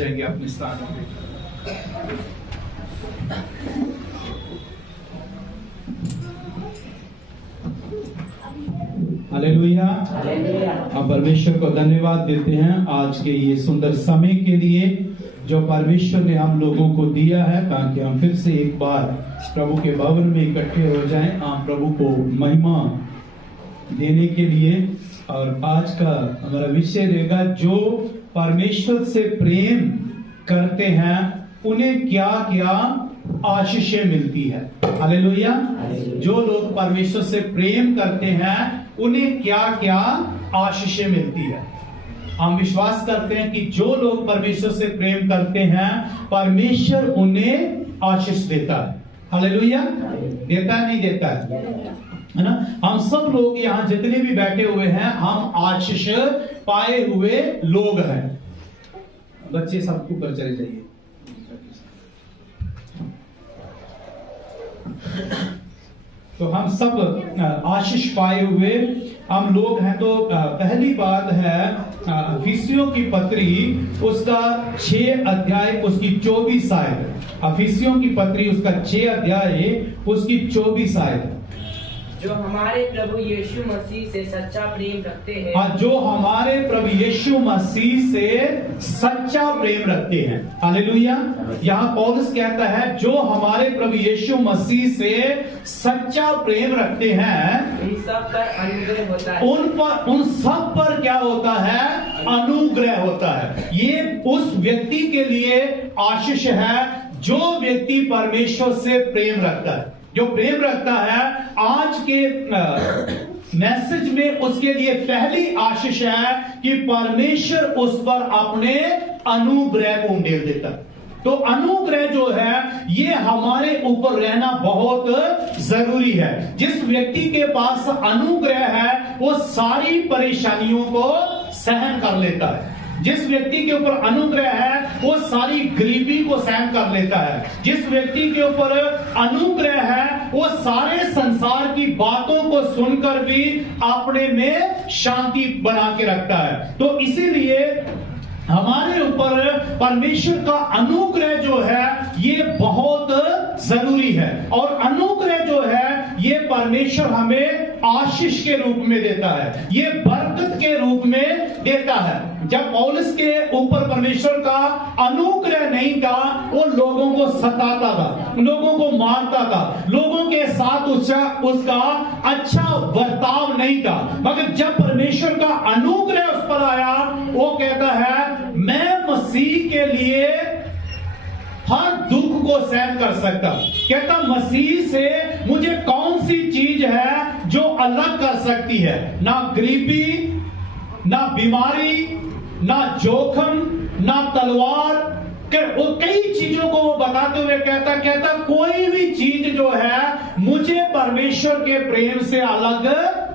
जाएंगे अपने स्थानों पे। हालेलुया। हम परमेश्वर को धन्यवाद देते हैं आज के ये सुंदर समय के लिए जो परमेश्वर ने हम लोगों को दिया है, ताकि हम फिर से एक बार प्रभु के भवन में इकट्ठे हो जाएं, हम प्रभु को महिमा देने के लिए। और आज का हमारा विषय रहेगा, जो परमेश्वर से प्रेम करते हैं उन्हें क्या क्या आशीषें मिलती है। हालेलुया। जो लोग परमेश्वर से प्रेम करते हैं उन्हें क्या क्या आशीषें मिलती है। हम विश्वास करते हैं कि जो लोग परमेश्वर से प्रेम करते हैं परमेश्वर उन्हें आशीष देता है। हालेलुया। देता है, नहीं देता है ना। हम सब लोग यहाँ जितने भी बैठे हुए हैं हम आशीष पाए हुए लोग हैं। बच्चे सबको ऊपर चले जाइए। तो हम सब आशीष पाए हुए हम लोग हैं। तो पहली बात है अफिसियों की पत्री उसका 6 अध्याय उसकी 24 आयत। अफिसियों की पत्री उसका 6 अध्याय उसकी 24 आयत। जो हमारे प्रभु यीशु मसीह से सच्चा प्रेम रखते हैं, जो हमारे प्रभु यीशु मसीह से सच्चा प्रेम रखते हैं। हालेलुया। यहाँ पौलुस कहता है जो हमारे प्रभु यीशु मसीह से सच्चा प्रेम रखते हैं उन सब पर अनुग्रह होता है। उन सब पर क्या होता है? अनुग्रह होता है। ये उस व्यक्ति के लिए आशीष है जो व्यक्ति परमेश्वर से प्रेम रखता है। जो प्रेम रखता है, आज के मैसेज में उसके लिए पहली आशीष है कि परमेश्वर उस पर अपने अनुग्रह को उंडेल देता है। तो अनुग्रह जो है ये हमारे ऊपर रहना बहुत जरूरी है। जिस व्यक्ति के पास अनुग्रह है वो सारी परेशानियों को सहन कर लेता है। जिस व्यक्ति के ऊपर अनुग्रह है वो सारी गरीबी को सहन कर लेता है। जिस व्यक्ति के ऊपर अनुग्रह है वो सारे संसार की बातों को सुनकर भी अपने में शांति बना के रखता है। तो इसीलिए हमारे ऊपर परमेश्वर का अनुग्रह जो है ये बहुत जरूरी है। और अनुग्रह जो है ये परमेश्वर हमें आशीष के रूप में देता है, ये बरकत के रूप में देता है। जब पौलुस के ऊपर परमेश्वर का अनुग्रह नहीं था वो लोगों को सताता था, लोगों को मारता था, लोगों के साथ उसका अच्छा बर्ताव नहीं था। मगर जब परमेश्वर का अनुग्रह उस पर आया वो कहता है मैं मसीह के लिए हर दुख को सहन कर सकता। कहता मसीह से मुझे कौन सी चीज है जो अलग कर सकती है? ना गरीबी, ना बीमारी, ना जोखम, ना तलवार। कई चीजों को वो बताते हुए कहता कोई भी चीज जो है मुझे परमेश्वर के प्रेम से अलग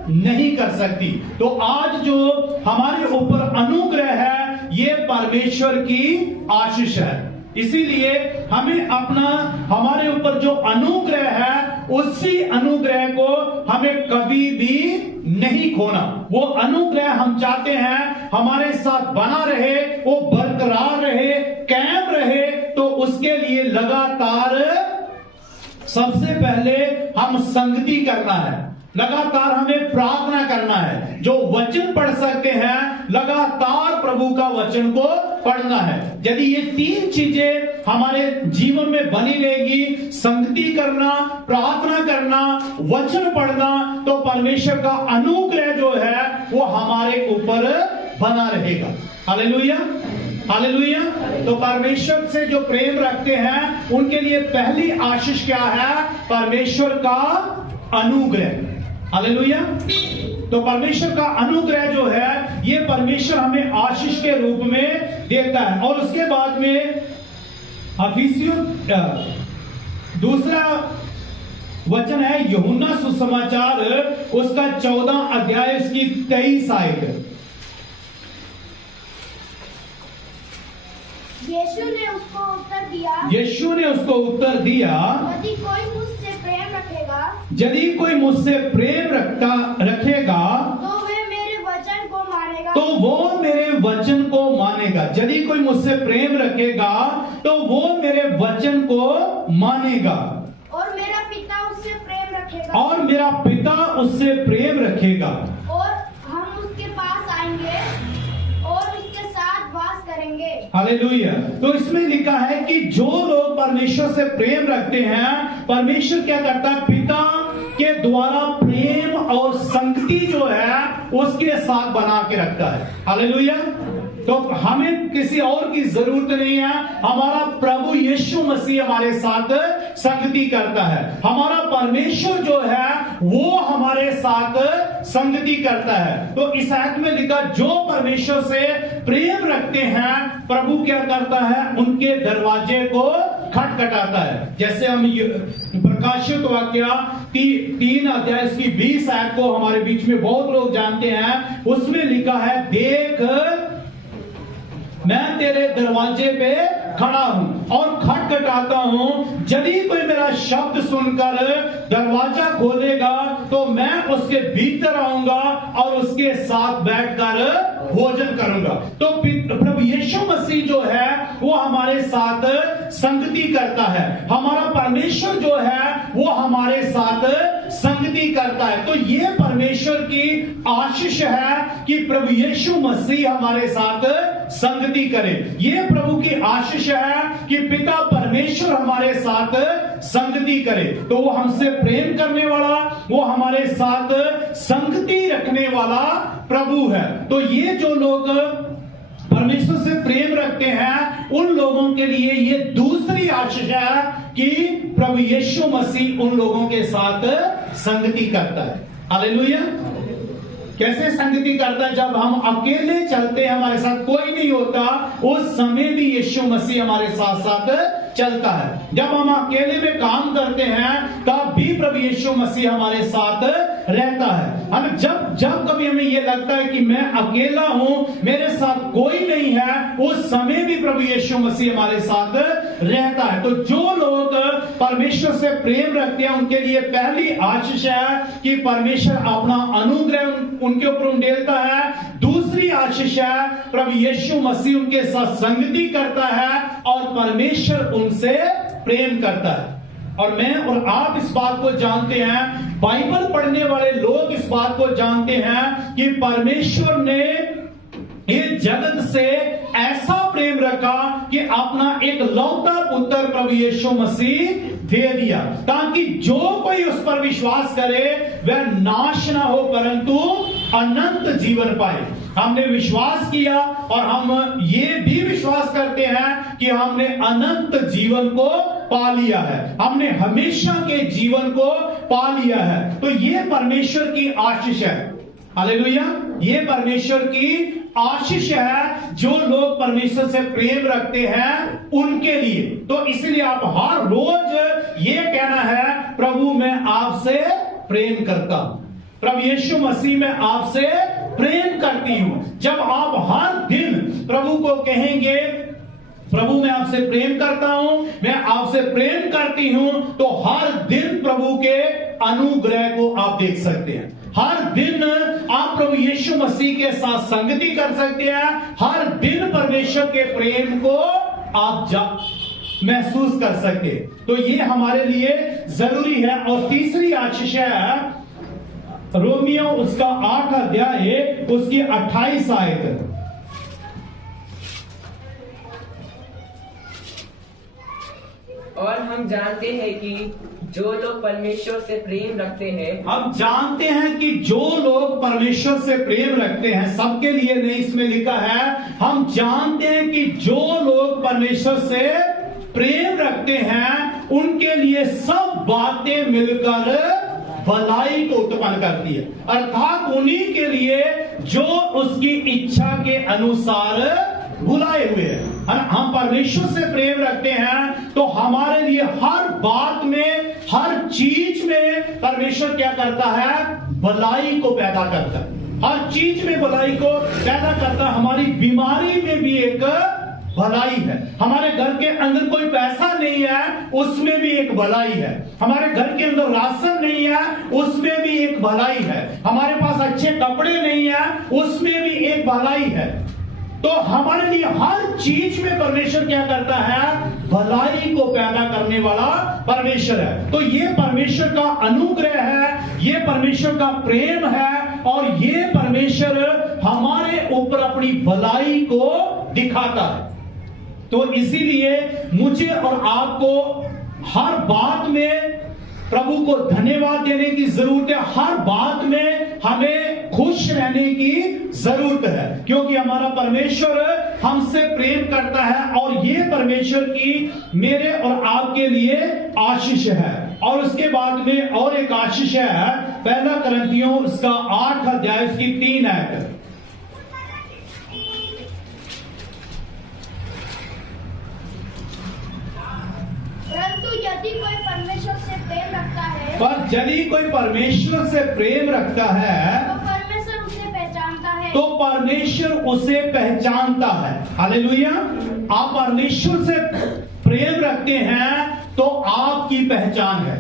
नहीं कर सकती। तो आज जो हमारे ऊपर अनुग्रह है ये परमेश्वर की आशीष है। इसीलिए हमें हमारे ऊपर जो अनुग्रह है उसी अनुग्रह को हमें कभी भी नहीं खोना। वो अनुग्रह हम चाहते हैं हमारे साथ बना रहे, वो बरकरार रहे, कायम रहे। तो उसके लिए लगातार सबसे पहले हम संगति करना है, लगातार हमें प्रार्थना करना है। जो वचन पढ़ सकते हैं लगातार प्रभु का वचन को पढ़ना है। यदि ये 3 चीजें हमारे जीवन में बनी रहेगी, संगति करना, प्रार्थना करना, वचन पढ़ना, तो परमेश्वर का अनुग्रह जो है वो हमारे ऊपर बना रहेगा। Hallelujah, hallelujah. तो परमेश्वर से जो प्रेम रखते हैं उनके लिए पहली आशीष क्या है? परमेश्वर का अनुग्रह। हालेलुया। तो परमेश्वर का अनुग्रह जो है ये परमेश्वर हमें आशीष के रूप में देता है। और उसके बाद में अफिसियों दूसरा वचन है यूहन्ना सुसमाचार उसका 14 अध्याय उसकी 23 आयत। यीशु ने उसको उत्तर दिया, यदि कोई मुझसे प्रेम रखेगा तो वह मेरे वचन को मानेगा, तो वो मेरे वचन को मानेगा। यदि कोई मुझसे प्रेम रखेगा तो वो मेरे वचन को मानेगा और मेरा पिता उससे प्रेम रखेगा और मेरा पिता उससे प्रेम रखेगा और हम उसके पास आएंगे और उसके साथ वास करेंगे। हालेलुया। तो इसमें लिखा है कि जो लोग परमेश्वर से प्रेम रखते हैं, परमेश्वर क्या करता है, पिता के द्वारा प्रेम और संगति जो है उसके साथ बना के रखता है। हालेलुया। तो हमें किसी और की जरूरत नहीं है, हमारा प्रभु यीशु मसीह हमारे साथ संगति करता है। हमारा परमेश्वर जो है वो हमारे साथ संगति करता है। तो इस आयत में लिखा, जो परमेश्वर से प्रेम रखते हैं प्रभु क्या करता है, उनके दरवाजे को खटखटाता है। जैसे हम प्रकाशित वाक्य 3 अध्याय इसकी 20 आयत को हमारे बीच में बहुत लोग जानते हैं। उसमें लिखा है, देख मैं तेरे दरवाजे पे खड़ा हूं और खटखटाता हूं, यदि कोई मेरा शब्द सुनकर दरवाजा खोलेगा तो मैं उसके भीतर आऊंगा और उसके साथ बैठकर भोजन करूंगा। तो प्रभु यीशु मसीह जो है वो हमारे साथ संगति करता है, हमारा परमेश्वर जो है वो हमारे साथ संगति करता है। तो ये परमेश्वर की आशीष है कि प्रभु यीशु मसीह हमारे साथ संगति करे। ये प्रभु की आशीष है कि पिता परमेश्वर हमारे साथ संगति करे। तो वो हमसे प्रेम करने वाला, वो हमारे साथ संगति रखने वाला प्रभु है। तो ये जो लोग परमेश्वर से प्रेम रखते हैं उन लोगों के लिए ये दूसरी आशीष है कि प्रभु यीशु मसीह उन लोगों के साथ संगति करता है। हालेलुया। कैसे संगति करता है, जब हम अकेले चलते हैं, हमारे साथ कोई नहीं होता, उस समय भी यीशु मसीह हमारे साथ साथ चलता है। जब हम अकेले में काम करते हैं तब भी प्रभु यीशु मसीह हमारे साथ रहता है। हम जब कभी हमें यह लगता है कि मैं अकेला हूं, मेरे साथ कोई नहीं है, उस समय भी प्रभु यीशु मसीह हमारे साथ रहता है। तो जो लोग परमेश्वर से प्रेम रखते हैं उनके लिए पहली आशीष है कि परमेश्वर अपना अनुग्रह उनके ऊपर उंडेलता है। दूसरी आशीष है प्रभु यीशु मसीह उनके साथ संगति करता है और परमेश्वर उनसे प्रेम करता है। और मैं और आप इस बात को जानते हैं, बाइबल पढ़ने वाले लोग इस बात को जानते हैं कि परमेश्वर ने इस जगत से ऐसा प्रेम रखा कि अपना एक लौता पुत्र प्रभु यीशु मसीह दे दिया, ताकि जो कोई उस पर विश्वास करे वह नाश ना हो परंतु अनंत जीवन पाए। हमने विश्वास किया और हम ये भी विश्वास करते हैं कि हमने अनंत जीवन को पा लिया है, हमने हमेशा के जीवन को पा लिया है। तो ये परमेश्वर की आशीष है। हालेलुया। ये परमेश्वर की आशीष है जो लोग परमेश्वर से प्रेम रखते हैं उनके लिए। तो इसलिए आप हर रोज ये कहना है, प्रभु मैं आपसे प्रेम करता हूं, प्रभु यीशु मसीह मैं आपसे प्रेम करती हूं। जब आप हर दिन प्रभु को कहेंगे, प्रभु मैं आपसे प्रेम करता हूं, मैं आपसे प्रेम करती हूं, तो हर दिन प्रभु के अनुग्रह को आप देख सकते हैं। हर दिन आप प्रभु यीशु मसीह के साथ संगति कर सकते हैं। हर दिन परमेश्वर के प्रेम को आप महसूस कर सकते हैं। तो ये हमारे लिए जरूरी है। और तीसरी आशीष है रोमियो उसका 8 अध्याय उसकी 28 आयत। और हम जानते हैं कि जो लोग परमेश्वर से प्रेम रखते हैं, हम जानते हैं कि जो लोग परमेश्वर से प्रेम रखते हैं, सबके लिए नहीं, इसमें लिखा है हम जानते हैं कि जो लोग परमेश्वर से प्रेम रखते हैं उनके लिए सब बातें मिलकर भलाई को उत्पन्न करती है, अर्थात उन्हीं के लिए जो उसकी इच्छा के अनुसार बुलाए हुए हैं। हम परमेश्वर से प्रेम रखते हैं तो हमारे लिए हर बात में, हर चीज में परमेश्वर क्या करता है, भलाई को पैदा करता है। हर चीज में भलाई को पैदा करता है। हमारी बीमारी में भी एक भलाई है। हमारे घर के अंदर कोई पैसा नहीं है, उसमें भी एक भलाई है। हमारे घर के अंदर राशन नहीं है, उसमें भी एक भलाई है। हमारे पास अच्छे कपड़े नहीं है, उसमें भी एक भलाई है। तो हमारे लिए हर चीज में परमेश्वर क्या करता है? भलाई को पैदा करने वाला परमेश्वर है। तो ये परमेश्वर का अनुग्रह है, ये परमेश्वर का प्रेम है, और ये परमेश्वर हमारे ऊपर अपनी भलाई को दिखाता है। तो इसीलिए मुझे और आपको हर बात में प्रभु को धन्यवाद देने की जरूरत है, हर बात में हमें खुश रहने की जरूरत है, क्योंकि हमारा परमेश्वर हमसे प्रेम करता है, और ये परमेश्वर की मेरे और आपके लिए आशीष है। और उसके बाद में और एक आशीष है, पहला करंथियों उसका 8 अध्याय उसकी 3 आयत। परंतु यदि कोई परमेश्वर से प्रेम रखता है, पर यदि कोई परमेश्वर से प्रेम रखता है तो परमेश्वर उसे पहचानता है। तो परमेश्वर उसे पहचानता है। हालेलुया। आप परमेश्वर से प्रेम रखते हैं तो आपकी पहचान है।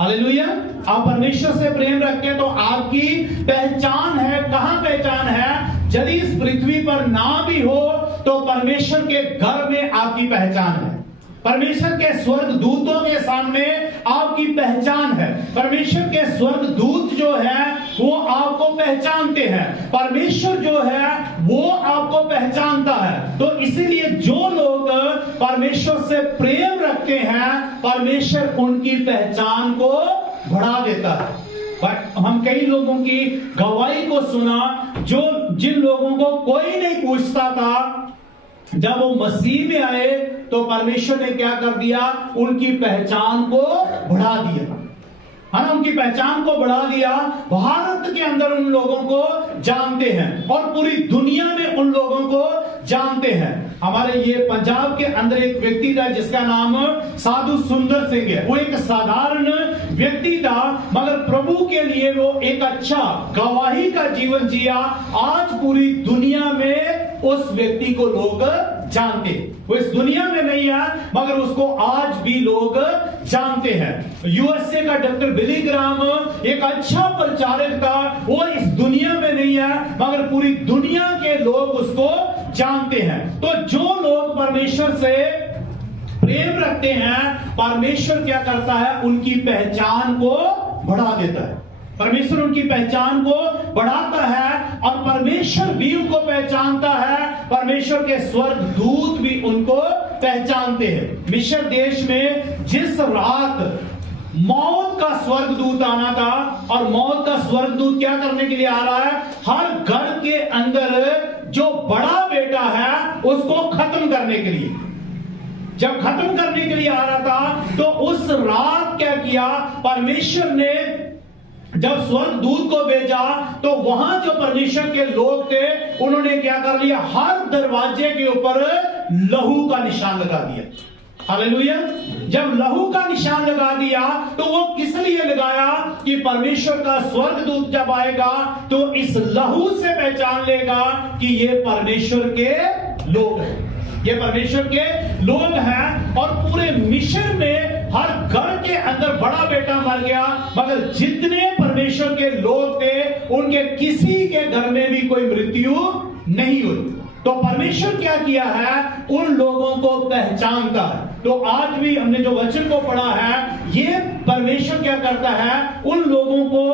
हालेलुया। आप परमेश्वर से प्रेम रखते हैं तो आपकी पहचान है। कहां पहचान है? यदि इस पृथ्वी पर ना भी हो तो परमेश्वर के घर में आपकी पहचान है। परमेश्वर के स्वर्ग दूतों के सामने आपकी पहचान है। परमेश्वर के स्वर्ग दूत जो है वो आपको पहचानते हैं। परमेश्वर जो है वो आपको पहचानता है। तो इसीलिए जो लोग परमेश्वर से प्रेम रखते हैं, परमेश्वर उनकी पहचान को बढ़ा देता है। बट हम कई लोगों की गवाही को सुना, जो जिन लोगों को कोई नहीं पूछता था, जब वो मसीह में आए तो परमेश्वर ने क्या कर दिया? उनकी पहचान को बढ़ा दिया, है ना? उनकी पहचान को बढ़ा दिया। भारत के अंदर उन लोगों को जानते हैं और पूरी दुनिया में उन लोगों को जानते हैं। हमारे ये पंजाब के अंदर एक व्यक्ति था जिसका नाम साधु सुंदर सिंह है। वो एक साधारण व्यक्ति था, मगर प्रभु के लिए वो एक अच्छा गवाही का जीवन जिया। आज पूरी दुनिया में उस व्यक्ति को लोग जानते। वो इस दुनिया में नहीं है, मगर उसको आज भी लोग जानते हैं। यूएसए का डॉक्टर बिली ग्राम एक अच्छा प्रचारक था। वो इस दुनिया में नहीं है, मगर पूरी दुनिया के लोग उसको जानते हैं। तो जो लोग परमेश्वर से प्रेम रखते हैं, परमेश्वर क्या करता है? उनकी पहचान को बढ़ा देता है। परमेश्वर उनकी पहचान को बढ़ाता है और परमेश्वर भी उनको पहचानता है। परमेश्वर के स्वर्ग दूत भी उनको पहचानते हैं। मिस्र देश में जिस रात मौत का स्वर्गदूत आना था, और मौत का स्वर्गदूत क्या करने के लिए आ रहा है? हर घर के अंदर जो बड़ा बेटा है उसको खत्म करने के लिए। जब खत्म करने के लिए आ रहा था तो उस रात क्या किया? परमेश्वर ने जब स्वर्गदूत को भेजा तो वहां जो परमेश्वर के लोग थे उन्होंने क्या कर लिया? हर दरवाजे के ऊपर लहू का निशान लगा दिया। हालेलुया। जब लहू का निशान लगा दिया तो वो किस लिए लगाया? कि परमेश्वर का स्वर्गदूत जब आएगा तो इस लहू से पहचान लेगा कि ये परमेश्वर के लोग हैं, ये परमेश्वर के लोग हैं। और पूरे मिस्र में हर घर के अंदर बड़ा बेटा मर गया, मगर जितने परमेश्वर के लोग थे उनके किसी के घर में भी कोई मृत्यु नहीं हुई। तो परमेश्वर क्या किया है? उन लोगों को पहचानता है। तो आज भी हमने जो वचन को पढ़ा है, ये परमेश्वर क्या करता है? उन लोगों को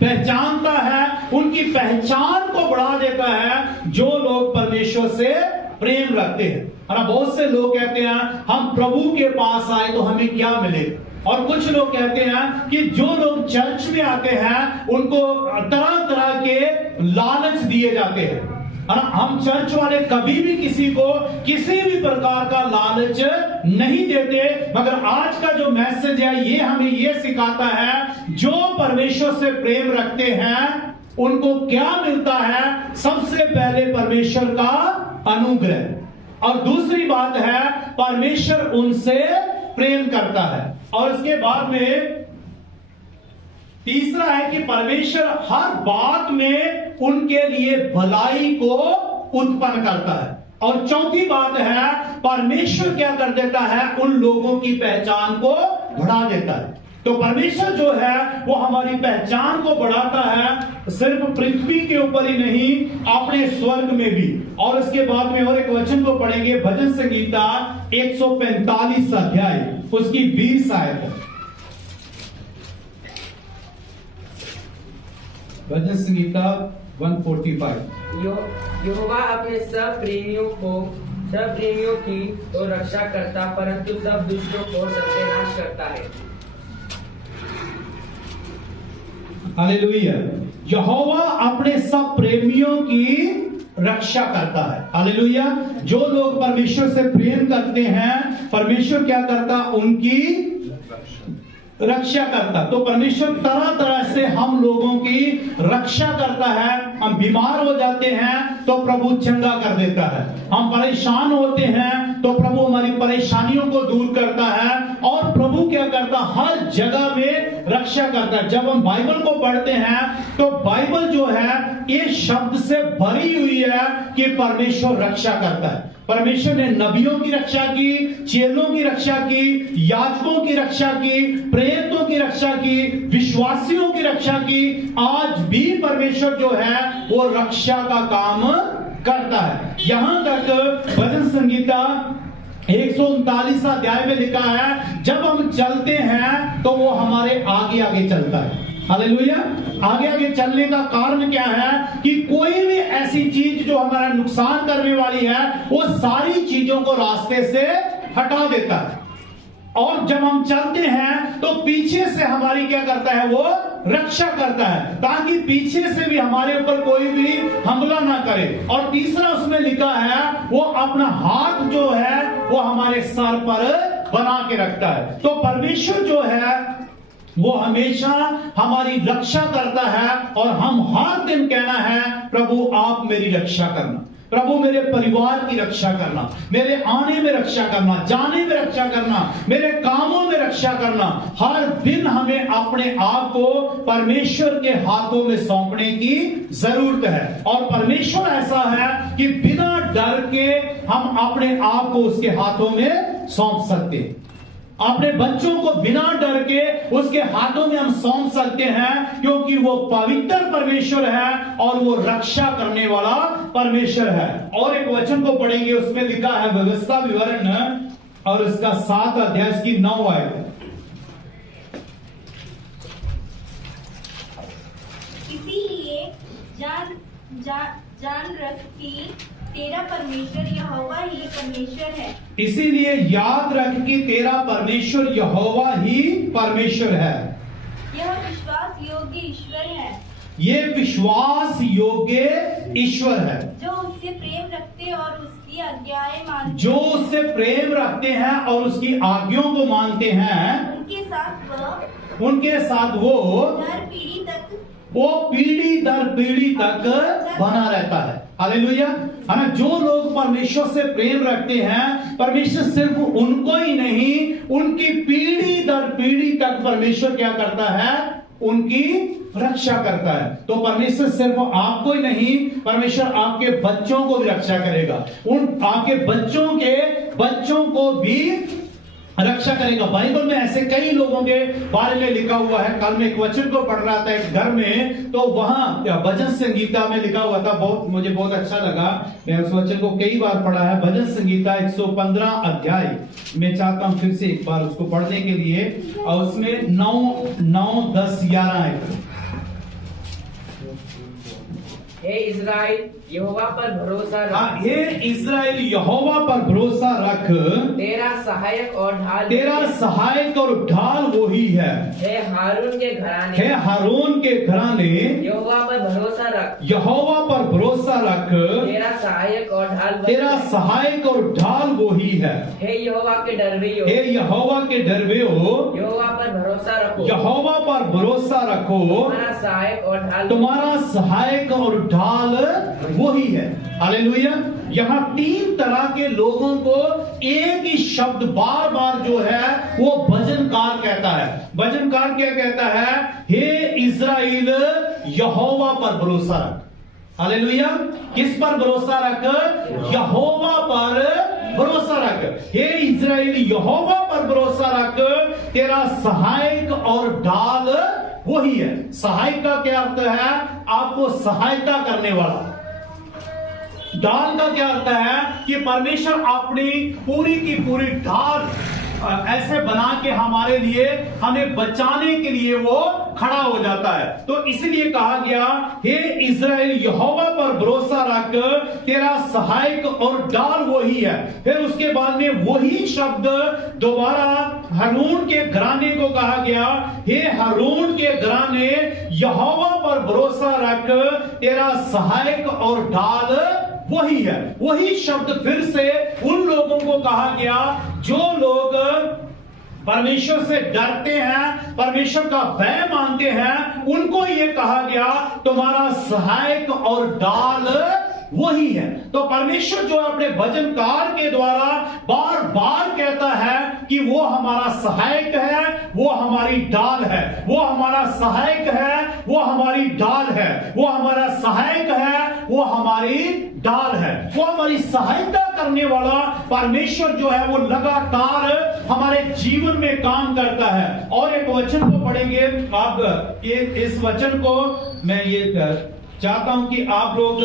पहचानता है, उनकी पहचान को बढ़ा देता है जो लोग परमेश्वर से प्रेम रखते हैं। और बहुत से लोग कहते हैं हम प्रभु के पास आए तो हमें क्या मिलेगा, और कुछ लोग कहते हैं कि जो लोग चर्च में आते हैं उनको तरह तरह के लालच दिए जाते हैं। और हम चर्च वाले कभी भी किसी को किसी भी प्रकार का लालच नहीं देते, मगर आज का जो मैसेज है ये हमें ये सिखाता है जो परमेश्वर से प्रेम रखते हैं उनको क्या मिलता है? सबसे पहले परमेश्वर का अनुग्रह, और दूसरी बात है परमेश्वर उनसे प्रेम करता है, और इसके बाद में तीसरा है कि परमेश्वर हर बात में उनके लिए भलाई को उत्पन्न करता है, और चौथी बात है परमेश्वर क्या कर देता है? उन लोगों की पहचान को बढ़ा देता है। तो परमेश्वर जो है वो हमारी पहचान को बढ़ाता है, सिर्फ पृथ्वी के ऊपर ही नहीं, अपने स्वर्ग में भी। और इसके बाद में और एक वचन को पढ़ेंगे, भजन संगीता 145 अध्याय उसकी 20 आयत है। भजन संगीता 145। यहोवा अपने सब प्रेमियों की तो रक्षा करता, परंतु सब दुष्टों को सत्यानाश करता है। हालेलुया। यहोवा अपने सब प्रेमियों की रक्षा करता है। हालेलुया। जो लोग परमेश्वर से प्रेम करते हैं, परमेश्वर क्या करता? उनकी रक्षा करता। तो परमेश्वर तरह तरह से हम लोगों की रक्षा करता है। हम बीमार हो जाते हैं तो प्रभु चंगा कर देता है, हम परेशान होते हैं तो प्रभु हमारी परेशानियों को दूर करता है। और प्रभु क्या करता? हर जगह में रक्षा करता है। जब हम बाइबल को पढ़ते हैं तो बाइबल जो है ये शब्द से भरी हुई है कि परमेश्वर रक्षा करता है। परमेश्वर ने नबियों की रक्षा की, चेलों की रक्षा की, याजकों की रक्षा की, प्रेरितों की रक्षा की, विश्वासियों की रक्षा की। आज भी परमेश्वर जो है वो रक्षा का काम करता है। यहां तक भजन संगीता 139 अध्याय में लिखा है, जब हम चलते हैं तो वो हमारे आगे आगे चलता है। हालेलुया। आगे आगे चलने का कारण क्या है? कि कोई भी ऐसी चीज जो हमारा नुकसान करने वाली है वो सारी चीजों को रास्ते से हटा देता है। और जब हम चलते हैं तो पीछे से हमारी क्या करता है? वो रक्षा करता है, ताकि पीछे से भी हमारे ऊपर कोई भी हमला ना करे। और तीसरा उसमें लिखा है, वो अपना हाथ जो है वो हमारे सर पर बना के रखता है। तो परमेश्वर जो है वो हमेशा हमारी रक्षा करता है। और हम हर दिन कहना है, प्रभु आप मेरी रक्षा करना, प्रभु मेरे परिवार की रक्षा करना, मेरे आने में रक्षा करना, जाने में रक्षा करना, मेरे कामों में रक्षा करना। हर दिन हमें अपने आप को परमेश्वर के हाथों में सौंपने की जरूरत है। और परमेश्वर ऐसा है कि बिना डर के हम अपने आप को उसके हाथों में सौंप सकते हैं। अपने बच्चों को बिना डर के उसके हाथों में हम सौंप सकते हैं, क्योंकि वो पवित्र परमेश्वर है और वो रक्षा करने वाला परमेश्वर है। और एक वचन को पढ़ेंगे, उसमें लिखा है व्यवस्था विवरण और उसका 7 अध्याय की 9 आयत। इसीलिए जान रख कि तेरा परमेश्वर यहोवा ही परमेश्वर है। इसीलिए याद रख कि तेरा परमेश्वर यहोवा ही परमेश्वर है। यह विश्वास योग्य ईश्वर है। ये विश्वास योग्य ईश्वर है, जो उससे प्रेम रखते और उसकी आज्ञाएं मानते, जो उससे प्रेम रखते हैं और उसकी आज्ञाओं को मानते हैं। उनके साथ वो पीढ़ी दर पीढ़ी तक बना रहता है। हालेलुया। है ना। जो लोग परमेश्वर से प्रेम रखते हैं, परमेश्वर सिर्फ उनको ही नहीं, उनकी पीढ़ी दर पीढ़ी तक परमेश्वर क्या करता है? उनकी रक्षा करता है। तो परमेश्वर सिर्फ आपको ही नहीं, परमेश्वर आपके बच्चों को भी रक्षा करेगा, उन आपके बच्चों को भी रक्षा करेगा। बाइबल में ऐसे कई लोगों के बारे में लिखा हुआ है। कल मैं एक वचन को पढ़ रहा था एक घर में, तो वहां भजन संगीता में लिखा हुआ था, मुझे बहुत अच्छा लगा। मैं उस वचन को कई बार पढ़ा है। भजन संगीता 115 अध्याय मैं चाहता हूं फिर से एक बार उसको पढ़ने के लिए। और उसमें 9, 10, 11 आए। हे इज़राइल यहोवा पर भरोसा रख। हे इज़राइल यहोवा पर भरोसा रख, तेरा सहायक और ढाल वही है। हे हारून के घराने यहोवा पर भरोसा रख, तेरा सहायक और ढाल वही है। हे यहोवा के डरवियो यहोवा पर भरोसा रखो, तुम्हारा सहायक और ढाल वही है। हालेलुया। यहाँ 3 तरह के लोगों को एक ही शब्द बार बार जो है वो भजनकार कहता है। भजनकार क्या कहता है? हे इज़राइल यहोवा पर भरोसा रख। हालेलुया। किस पर भरोसा रख? यहोवा पर भरोसा रख। हे इस्राएली, यहोवा पर भरोसा रख, तेरा सहायक और ढाल वही है। सहायक का क्या अर्थ है? आपको सहायता करने वाला। ढाल का क्या अर्थ है? कि परमेश्वर अपनी पूरी की पूरी ढाल ऐसे बना के हमारे लिए, हमें बचाने के लिए वो खड़ा हो जाता है। तो इसलिए कहा गया, हे इस्राएल, यहोवा पर भरोसा रख, तेरा सहायक और ढाल वही है। फिर उसके बाद में वही शब्द दोबारा हारून के घराने को कहा गया, हे हारून के घराने, यहोवा पर भरोसा रख, तेरा सहायक और ढाल वही है। वही शब्द फिर से उन लोगों को कहा गया जो लोग परमेश्वर से डरते हैं, परमेश्वर का भय मानते हैं, उनको यह कहा गया, तुम्हारा सहायक और ढाल वही है। तो परमेश्वर जो अपने वचनकार के द्वारा बार बार कहता है कि वो हमारा सहायक है, वो हमारी ढाल है, वो हमारा सहायक है, वो हमारी ढाल है, वो हमारा सहायक है, वो हमारी ढाल है, वो हमारी सहायता करने वाला परमेश्वर जो है वो लगातार हमारे जीवन में काम करता है। और एक वचन को पढ़ेंगे। अब इस वचन को मैं ये चाहता हूं कि आप लोग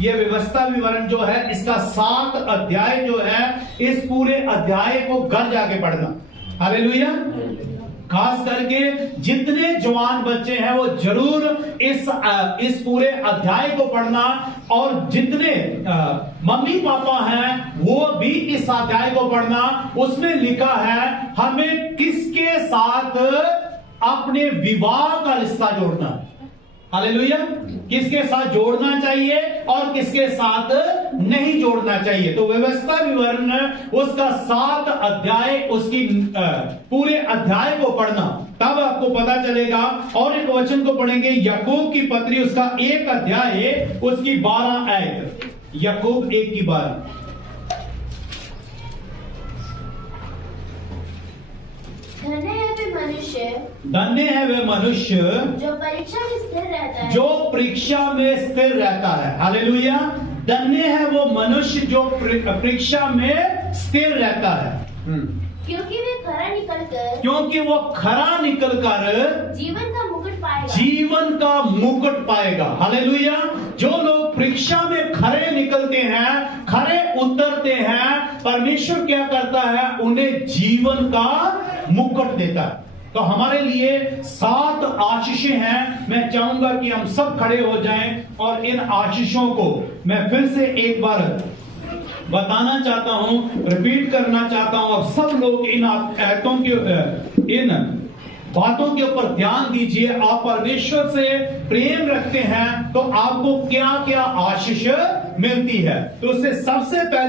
ये व्यवस्था विवरण जो है इसका 7 अध्याय जो है, इस पूरे अध्याय को घर जाके पढ़ना। हालेलुया। खास करके जितने जवान बच्चे हैं वो जरूर इस पूरे अध्याय को पढ़ना, और जितने मम्मी पापा हैं वो भी इस अध्याय को पढ़ना। उसमें लिखा है हमें किसके साथ अपने विवाह का रिश्ता जोड़ना है। हालेलुया। किसके साथ जोड़ना चाहिए और किसके साथ नहीं जोड़ना चाहिए। तो व्यवस्था विवरण उसका 7 अध्याय, उसकी पूरे अध्याय को पढ़ना, तब आपको पता चलेगा। और एक वचन को पढ़ेंगे, याकूब की पत्री उसका 1 अध्याय उसकी 12 आयत। याकूब 1 की 12। धन्य है वे मनुष्य, धन्य है वे मनुष्य जो परीक्षा में स्थिर रहता है, जो परीक्षा में स्थिर रहता है। हालेलुया। धन्य है वो मनुष्य जो परीक्षा में स्थिर रहता है, क्योंकि वे खरा निकलकर, क्योंकि वो खरा निकलकर जीवन का मुकुट पाएगा। जीवन का मुकुट पाएगा। हालेलुया। जो लोग परीक्षा में खरे निकलते हैं, खरे उतरते हैं, परमेश्वर क्या करता है? उन्हें जीवन का मुकुट देता है। तो हमारे लिए 7 आशीषें हैं। मैं चाहूंगा कि हम सब खड़े हो जाएं और इन आशीषों को मैं फिर से एक बार बताना चाहता हूं, रिपीट करना चाहता हूं। अब सब लोग इन आयतों के, इन बातों के ऊपर ध्यान दीजिए। आप परमेश्वर से प्रेम रखते हैं तो आपको क्या क्या आशीष मिलती है। तो उससे सबसे पहले